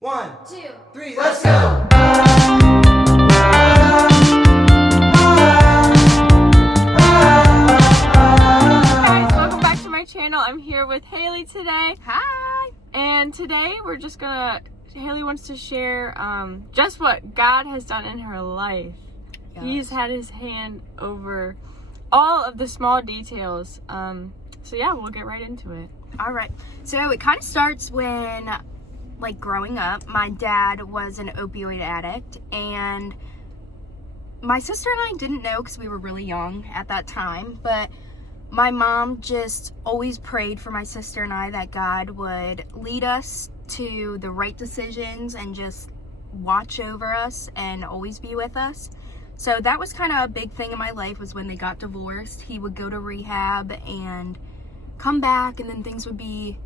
1, 2, 3, let's go! Guys, welcome back to my channel. I'm here with Haley today. Hi! And today Haley wants to share just what God has done in her life. Yes. He's had his hand over all of the small details. So yeah, we'll get right into it. All right. So it kind of starts when, growing up, my dad was an opioid addict, and my sister and I didn't know because we were really young at that time, but my mom just always prayed for my sister and I that God would lead us to the right decisions and just watch over us and always be with us. So that was kind of a big thing in my life, was when they got divorced. He would go to rehab and come back, and then things would be,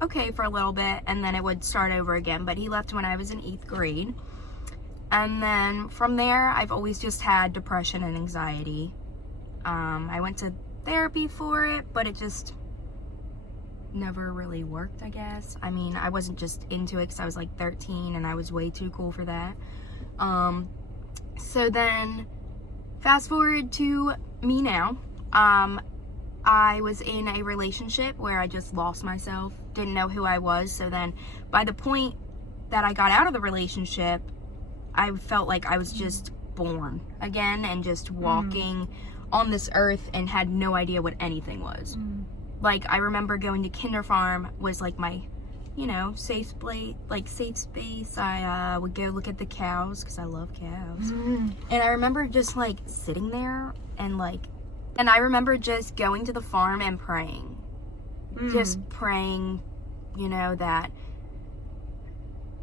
okay for a little bit, and then it would start over again. But he left when I was in 8th grade. And then from there, I've always just had depression and anxiety. I went to therapy for it, but it just never really worked, I guess. I mean, I wasn't just into it because I was 13 and I was way too cool for that. So then fast forward to me now. I was in a relationship where I just lost myself, didn't know who I was. So then by the point that I got out of the relationship, I felt like I was just born again and just walking on this earth and had no idea what anything was. I remember going to Kinder Farm was my, safe space. I would go look at the cows because I love cows. And I remember just sitting there and I remember just going to the farm and praying. Just praying, that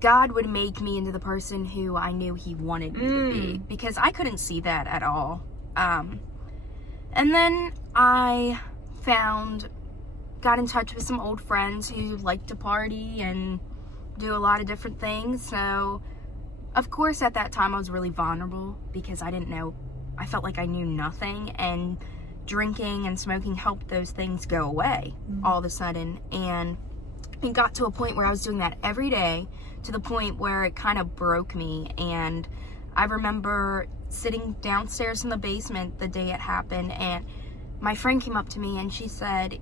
God would make me into the person who I knew he wanted me to be, because I couldn't see that at all. And then I got in touch with some old friends who liked to party and do a lot of different things. So, of course, at that time I was really vulnerable because I didn't know, I felt like I knew nothing, and drinking and smoking helped those things go away all of a sudden. And it got to a point where I was doing that every day, to the point where it kind of broke me. And I remember sitting downstairs in the basement the day it happened, and my friend came up to me and she said,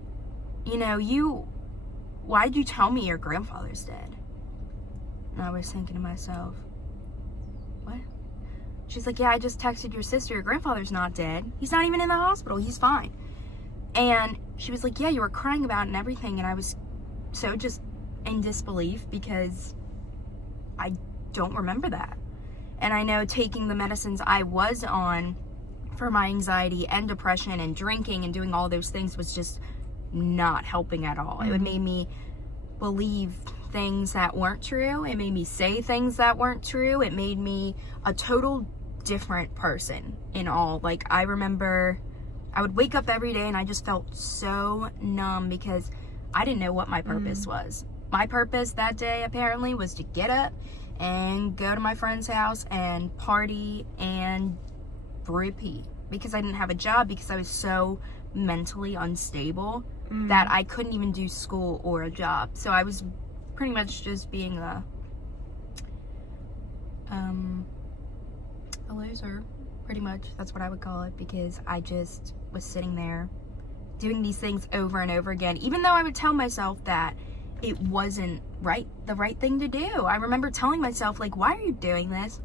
why did you tell me your grandfather's dead? And I was thinking to myself, what? She's like, yeah, I just texted your sister. Your grandfather's not dead. He's not even in the hospital. He's fine. And she was like, yeah, you were crying about it and everything. And I was so just in disbelief because I don't remember that. And I know taking the medicines I was on for my anxiety and depression and drinking and doing all those things was just not helping at all. It made me believe things that weren't true. It made me say things that weren't true. It made me a total different person in all. I remember I would wake up every day and I just felt so numb because I didn't know what my purpose was. My purpose that day apparently was to get up and go to my friend's house and party and repeat, because I didn't have a job, because I was so mentally unstable that I couldn't even do school or a job. So I was pretty much just being a loser, pretty much. That's what I would call it, because I just was sitting there doing these things over and over again, even though I would tell myself that it wasn't the right thing to do. I remember telling myself, why are you doing this?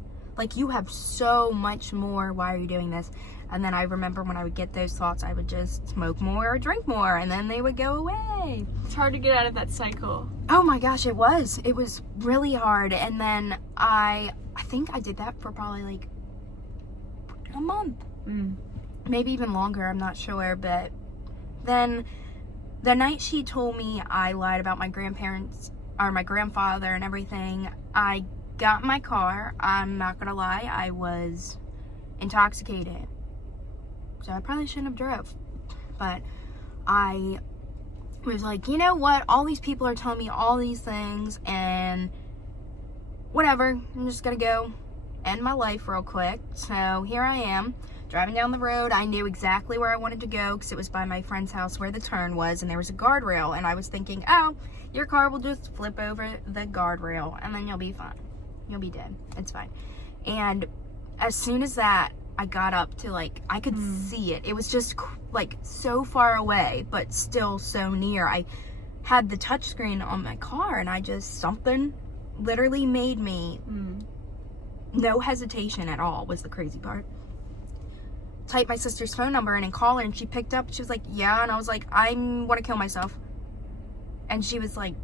You have so much more. Why are you doing this? And then I remember when I would get those thoughts, I would just smoke more or drink more, and then they would go away. It's hard to get out of that cycle. Oh my gosh, it was. It was really hard. And then I think I did that for probably a month. Maybe even longer, I'm not sure. But then the night she told me I lied about my grandparents, or my grandfather and everything, I got in my car. I'm not gonna lie, I was intoxicated. So I probably shouldn't have drove. But I was like, you know what? All these people are telling me all these things, and whatever. I'm just gonna go end my life real quick. So here I am, driving down the road. I knew exactly where I wanted to go because it was by my friend's house where the turn was, and there was a guardrail. And I was thinking, oh, Your car will just flip over the guardrail and then you'll be fine. You'll be dead. It's fine. And as soon as that, I got up to like, I could see it. It was just like so far away, but still so near. I had the touchscreen on my car and something literally made me, no hesitation at all was the crazy part. Type my sister's phone number in and call her, and she picked up. She was like, yeah. And I was like, I want to kill myself. And she was like,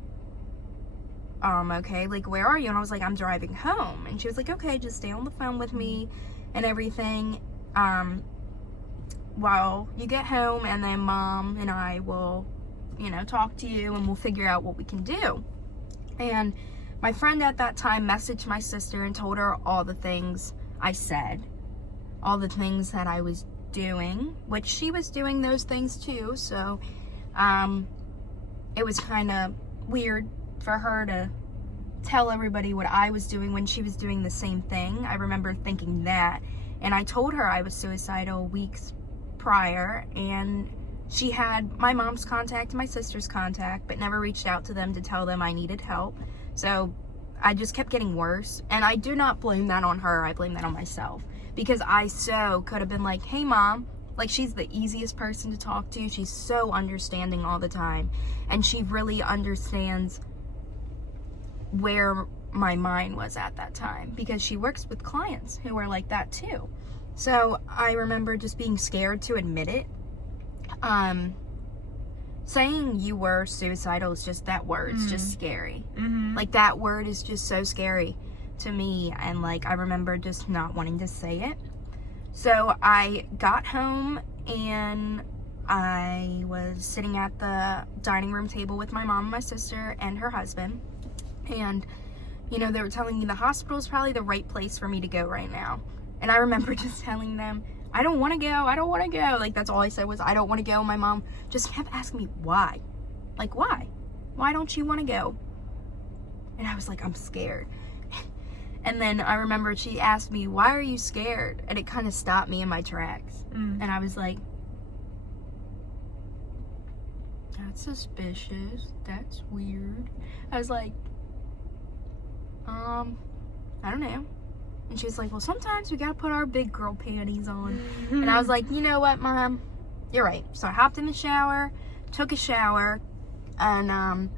okay, like, where are you? And I was like, I'm driving home. And she was like, okay, just stay on the phone with me and everything while you get home, and then Mom and I will, talk to you and we'll figure out what we can do. And my friend at that time messaged my sister and told her all the things I said, all the things that I was doing, which she was doing those things too. So it was kind of weird for her to tell everybody what I was doing when she was doing the same thing. I remember thinking that, and I told her I was suicidal weeks prior, and she had my mom's contact and my sister's contact, but never reached out to them to tell them I needed help. So I just kept getting worse, and I do not blame that on her. I blame that on myself, because I so could have been like, hey Mom, like, she's the easiest person to talk to. She's so understanding all the time, and she really understands where my mind was at that time, because she works with clients who are like that too. So I remember just being scared to admit it. Saying you were suicidal is just, that word's just scary. Like, that word is just so scary to me, and like, I remember just not wanting to say it. So I got home and I was sitting at the dining room table with my mom and my sister and her husband, and they were telling me the hospital is probably the right place for me to go right now. And I remember just telling them, I don't want to go. Like, that's all I said was, I don't want to go. My mom just kept asking me, why? Like, why? Why don't you want to go? And I was like, I'm scared. And then I remember she asked me, why are you scared? And it kind of stopped me in my tracks. And I was like, that's suspicious. That's weird. I was like, I don't know. And she was like, well, sometimes we gotta put our big girl panties on. And I was like, you know what, Mom? You're right. So I hopped in the shower, took a shower, and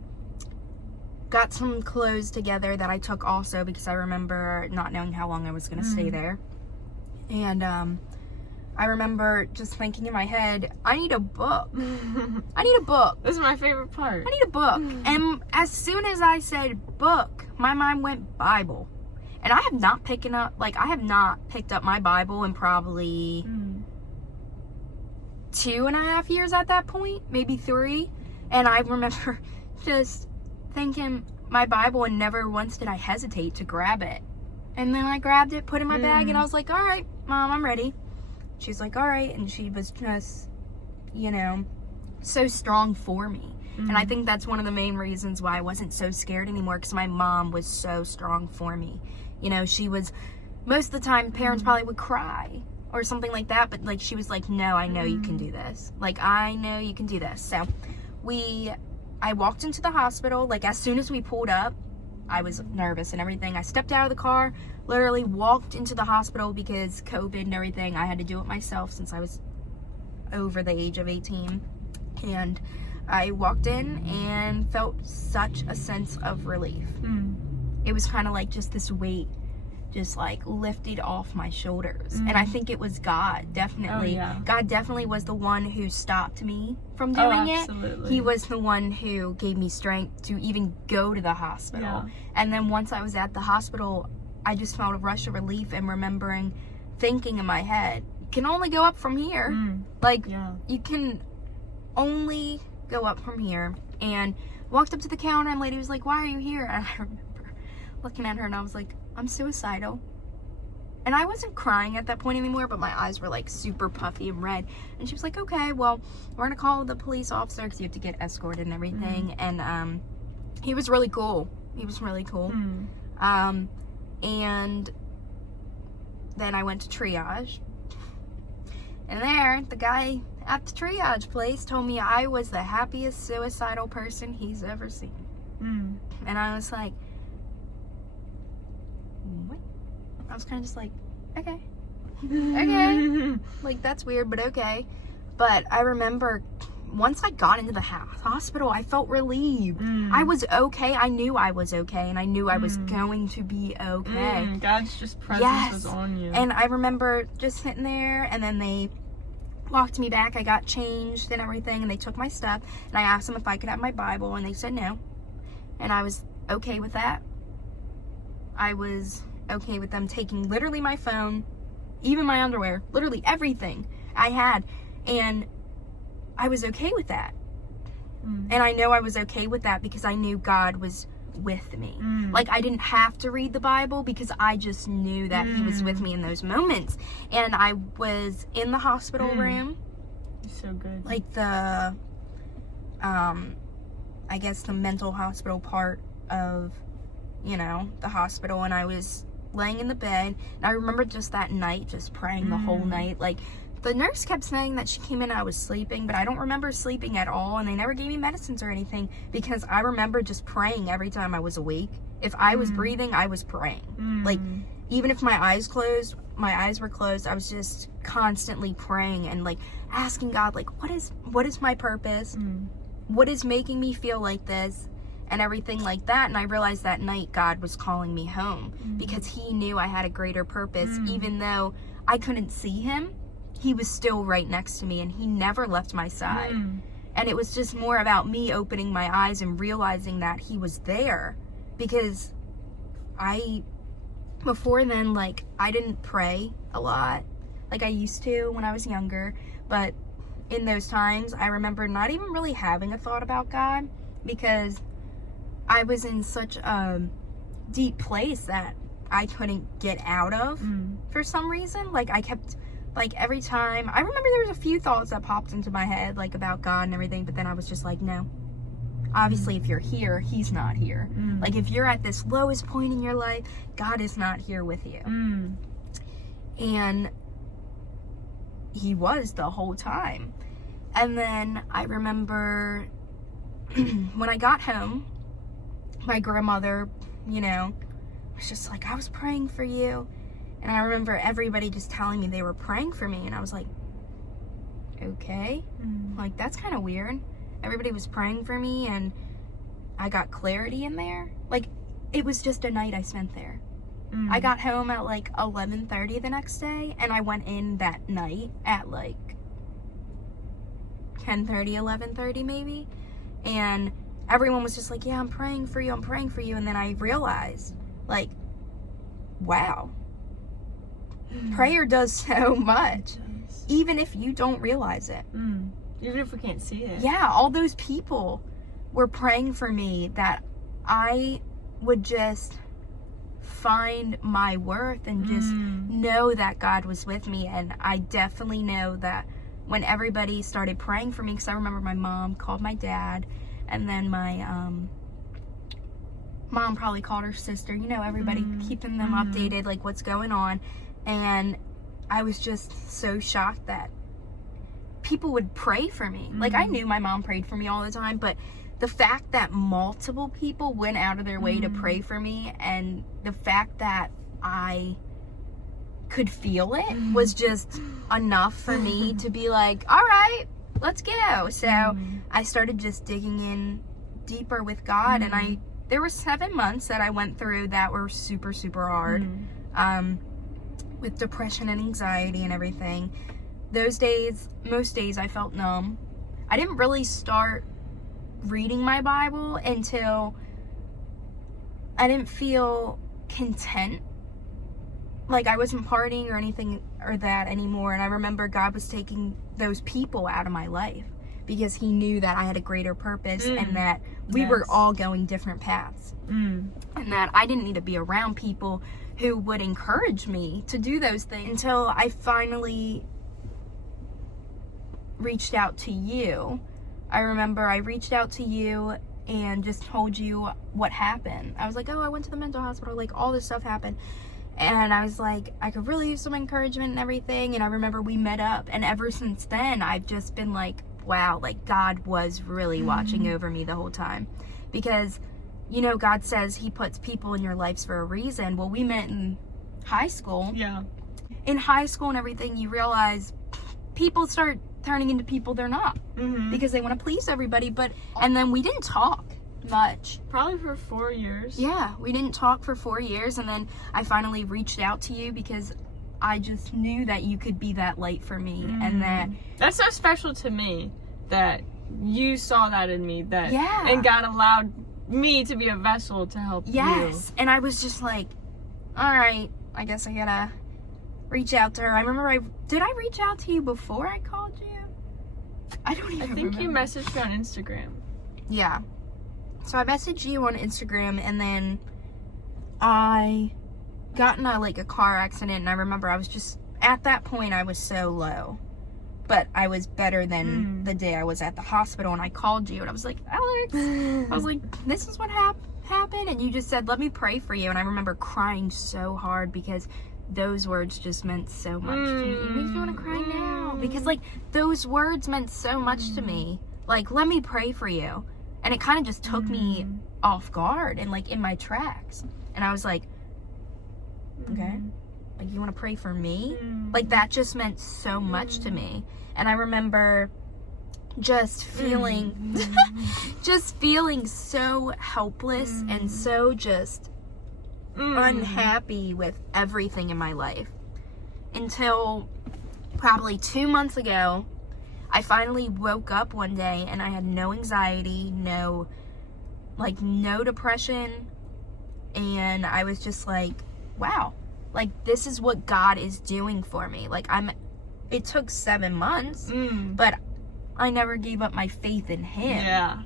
got some clothes together that I took also, because I remember not knowing how long I was gonna stay there. And I remember just thinking in my head, I need a book. I need a book. This is my favorite part. I need a book. And as soon as I said book, my mind went Bible. And I have not picked up my Bible in probably 2.5 years at that point, maybe 3. And I remember just thinking my Bible, and never once did I hesitate to grab it. And then I grabbed it, put it in my bag, and I was like, all right, Mom, I'm ready. She's like, all right. And she was just, so strong for me. And I think that's one of the main reasons why I wasn't so scared anymore, because my mom was so strong for me. She was, most of the time, parents probably would cry or something like that, but like, she was like, no, I know you can do this. Like, I know you can do this. So I walked into the hospital. Like, as soon as we pulled up, I was nervous and everything. I stepped out of the car, literally walked into the hospital, because COVID and everything, I had to do it myself since I was over the age of 18. And I walked in and felt such a sense of relief. It was kind of like just this weight just like lifted off my shoulders. And I think it was God, definitely. God definitely was the one who stopped me from doing it. He was the one who gave me strength to even go to the hospital. And then once I was at the hospital, I just felt a rush of relief, and remembering thinking in my head, you can only go up from here. You can only go up from here. And walked up to the counter, and lady was like, why are you here? And I remember looking at her, and I was like, I'm suicidal. And I wasn't crying at that point anymore, but my eyes were like super puffy and red. And she was like, okay, well, we're gonna call the police officer, because you have to get escorted and everything. And he was really cool. And then I went to triage, and there, the guy at the triage place told me I was the happiest suicidal person he's ever seen. And I was like, what? I was kind of just like, okay. Okay. Like, that's weird, but okay. But I remember once I got into the hospital, I felt relieved. I was okay. I knew I was okay, and I knew I was going to be okay. God's just presence was on you. And I remember just sitting there, and then they walked me back. I got changed and everything, and they took my stuff, and I asked them if I could have my Bible, and they said no. And I was okay with that. I was okay with them taking literally my phone, even my underwear, literally everything I had. And I was okay with that. And I know I was okay with that because I knew God was with me. Like, I didn't have to read the Bible because I just knew that He was with me in those moments. And I was in the hospital room. So good. Like the, I guess the mental hospital part of, you know, the hospital. And I was laying in the bed. And I remember just that night, just praying the whole night. Like, the nurse kept saying that she came in and I was sleeping, but I don't remember sleeping at all, and they never gave me medicines or anything because I remember just praying every time I was awake. If I was breathing, I was praying. Like, even if my eyes were closed, I was just constantly praying and, like, asking God, like, what is my purpose? What is making me feel like this? And everything like that. And I realized that night God was calling me home because He knew I had a greater purpose. Even though I couldn't see Him, He was still right next to me, and He never left my side. And it was just more about me opening my eyes and realizing that He was there, because before then, like, I didn't pray a lot like I used to when I was younger. But in those times, I remember not even really having a thought about God because I was in such a deep place that I couldn't get out of for some reason. Like, I kept... Like, every time, I remember there was a few thoughts that popped into my head, like, about God and everything, but then I was just like, no. Obviously, if you're here, He's not here. Like, if you're at this lowest point in your life, God is not here with you. And He was the whole time. And then I remember when I got home, my grandmother, you know, was just like, I was praying for you. And I remember everybody just telling me they were praying for me. And I was like, okay. Like, that's kind of weird. Everybody was praying for me, and I got clarity in there. Like, it was just a night I spent there. I got home at, like, 11:30 the next day. And I went in that night at, like, 10:30, 11:30 maybe. And everyone was just like, yeah, I'm praying for you. I'm praying for you. And then I realized, like, wow. Prayer does so much, even if you don't realize it. Even if we can't see it. Yeah, all those people were praying for me that I would just find my worth and just know that God was with me. And I definitely know that when everybody started praying for me, because I remember my mom called my dad, and then my mom probably called her sister, you know, everybody keeping them updated, like, what's going on. And I was just so shocked that people would pray for me. Like, I knew my mom prayed for me all the time, but the fact that multiple people went out of their way to pray for me, and the fact that I could feel it was just enough for me to be like, all right, let's go. So I started just digging in deeper with God, and there were 7 months that I went through that were super, super hard. With depression and anxiety and everything. Those days, most days, I felt numb. I didn't really start reading my Bible until I didn't feel content. Like, I wasn't partying or anything or that anymore. And I remember God was taking those people out of my life because He knew that I had a greater purpose and that we were all going different paths. And that I didn't need to be around people who would encourage me to do those things until I finally reached out to you. I remember I reached out to you and just told you what happened. I was like, oh, I went to the mental hospital, like, all this stuff happened. And I was like, I could really use some encouragement and everything. And I remember we met up, and ever since then, I've just been like, wow, like, God was really watching over me the whole time. Because you know, God says he puts people in your lives for a reason. Well, we met in high school. Yeah. In high school and everything, you realize people start turning into people they're not Mm-hmm. because they want to please everybody. And then we didn't talk much. Probably for 4 years. Yeah, we didn't talk for 4 years, and then I finally reached out to you because I just knew that you could be that light for me, and that That's so special to me that you saw that in me, that Yeah. and God allowed me to be a vessel to help yes, and I was just like, all right, I guess I gotta reach out to her. I remember did I reach out to you before I called you? I don't even you. I think you remember. messaged me on Instagram. Yeah. So I messaged you on Instagram, and then I got in a car accident, and I remember I was just, at that point, I was so low. But I was better than the day I was at the hospital, and I called you, and I was like, Alex, I was like, this is what happened, and you just said, let me pray for you, and I remember crying so hard because those words just meant so much to me. It makes me want to cry now, because, those words meant so much to me. Like, let me pray for you. And it kind of just took me off guard and, in my tracks. And I was like, okay, you want to pray for me? That just meant so much to me. And I remember just feeling, so helpless and so just unhappy with everything in my life. Until probably 2 months ago, I finally woke up one day and I had no anxiety, no depression, and I was just like, wow, this is what God is doing for me. It took 7 months, but I never gave up my faith in him. Yeah.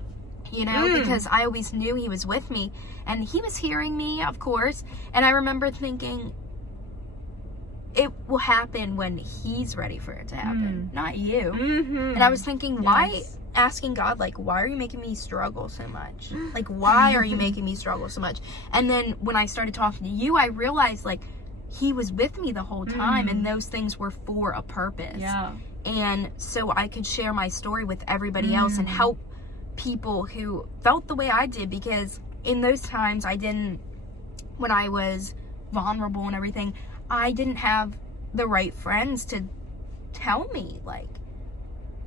You know, because I always knew he was with me, and he was hearing me, of course, and I remember thinking, it will happen when he's ready for it to happen, not you. And I was thinking, why, asking God, why are you making me struggle so much? Why are you making me struggle so much? And then when I started talking to you, I realized, he was with me the whole time, and those things were for a purpose. Yeah. And so I could share my story with everybody else and help people who felt the way I did, because in those times when I was vulnerable and everything, I didn't have the right friends to tell me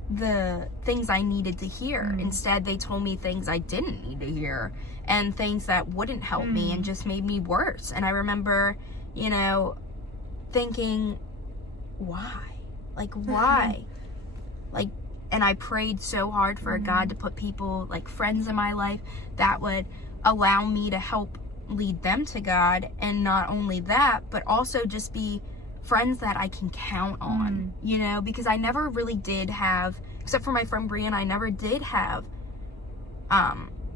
the things I needed to hear. Instead, they told me things I didn't need to hear and things that wouldn't help me and just made me worse. And I remember, thinking, why? Why? And I prayed so hard for God to put people, friends in my life that would allow me to help lead them to God. And not only that, but also just be friends that I can count on, because I never really did have, except for my friend Brian, I never did have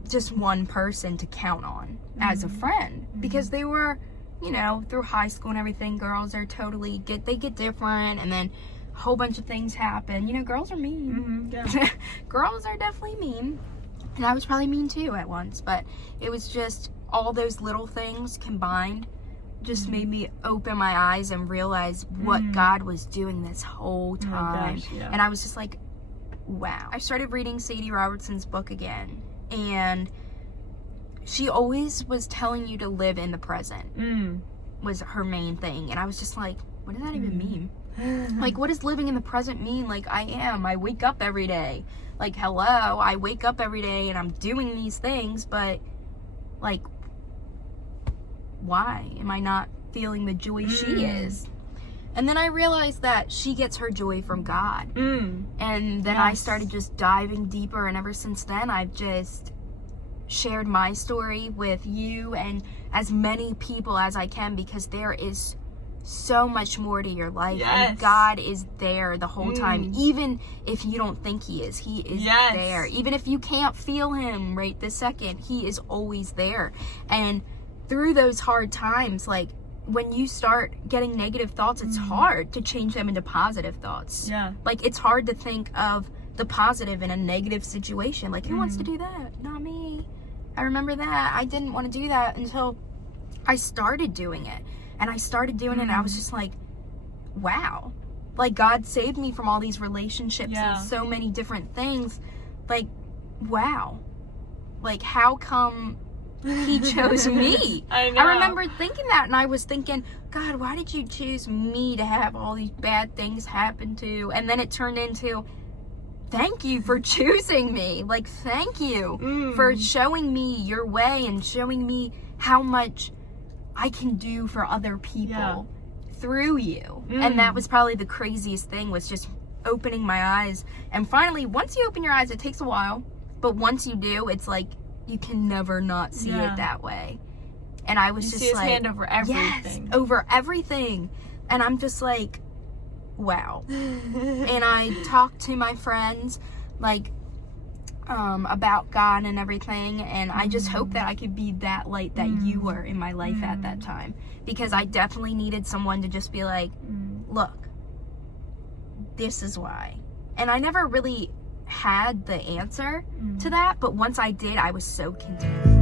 just one person to count on as a friend, because they were, through high school and everything, girls are they get different, and then a whole bunch of things happen. Girls are mean. Yeah. Girls are definitely mean. And I was probably mean too at once, but it was just all those little things combined just made me open my eyes and realize what God was doing this whole time. Gosh, yeah. And I was just like, wow. I started reading Sadie Robertson's book again, and she always was telling you to live in the present was her main thing. And I was just like, what does that even mean? What does living in the present mean? I wake up every day. Hello, I wake up every day and I'm doing these things, but why am I not feeling the joy she is? And then I realized that she gets her joy from God. And then I started just diving deeper, and ever since then I've just shared my story with you and as many people as I can, because there is so much more to your life. Yes. And God is there the whole time. Even if you don't think he is there. Even if you can't feel him right this second, he is always there. And through those hard times, when you start getting negative thoughts, it's hard to change them into positive thoughts. Yeah. It's hard to think of the positive in a negative situation. Who wants to do that? Not me. I remember that. I didn't want to do that until I started doing it. And I started doing it, and I was just like, wow. God saved me from all these relationships and so many different things. Wow. How come he chose me. I know. I remember thinking that, and I was thinking, God, why did you choose me to have all these bad things happen to? And then it turned into, thank you for choosing me. Like, thank you for showing me your way and showing me how much I can do for other people through you. And that was probably the craziest thing, was just opening my eyes. And finally, once you open your eyes, it takes a while, but once you do, it's like you can never not see it that way. And I was You just see his like, hand over everything. yes, over everything. And I'm just like, wow. And I talked to my friends like about God and everything, and I just hope that I could be that light that you were in my life at that time, because I definitely needed someone to just be like, look, this is why. And I never really had the answer to that, but once I did, I was so content.